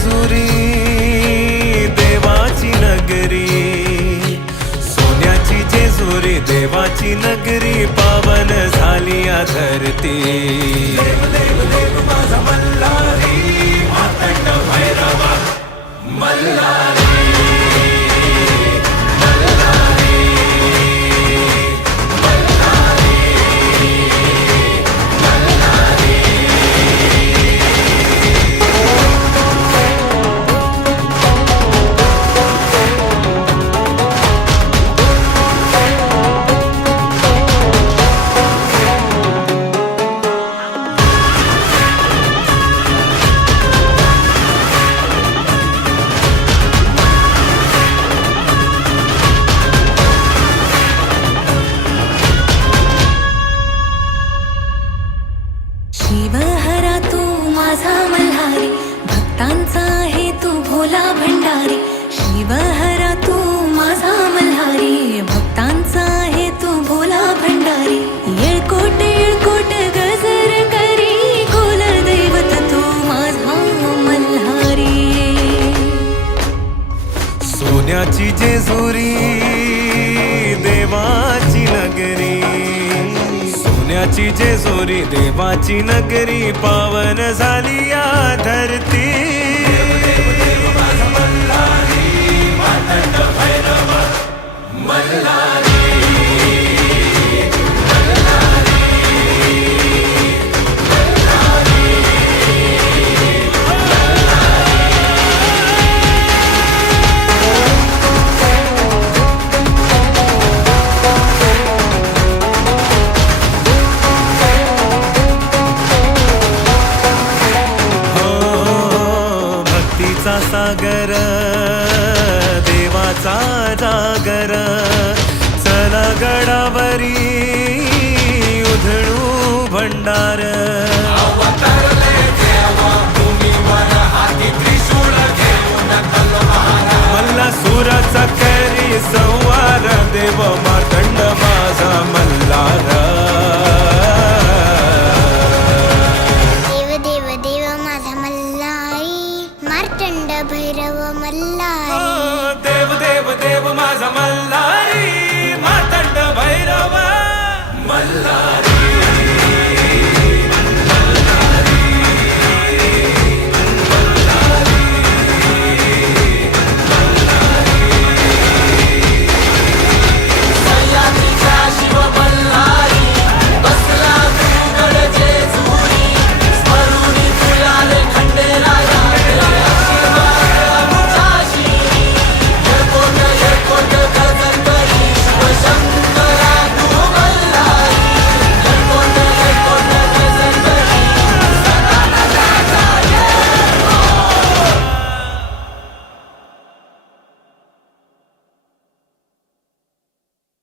जेजुरी देवाची नगरी, सोन्याची जेजुरी देवाची नगरी, पावन झाली या धरती। देव देव देव माझा मल्हारी, मातंड भैरवा मल्हारी। शिवहरा तू माझा मल्हारी, भक्तांचा आहे तू भोला भंडारी। शिवहरा तू माझा मल्हारी, भक्तांचा आहे तू भोला भंडारी। येळकोट येळकोट गजर करी, कुल दैवत तू माझा मल्हारी। सोन्याची जेजुरी देवाची नगरी, सोन्याची जेजुरी देवाची नगरी, पावन झाली या धरती। देव देव माझा मल्हारी, मातंड भैरवा मल्हारी। भक्तीचा सागर देवाचा जागर, चला गडावरी उधळू भंडार।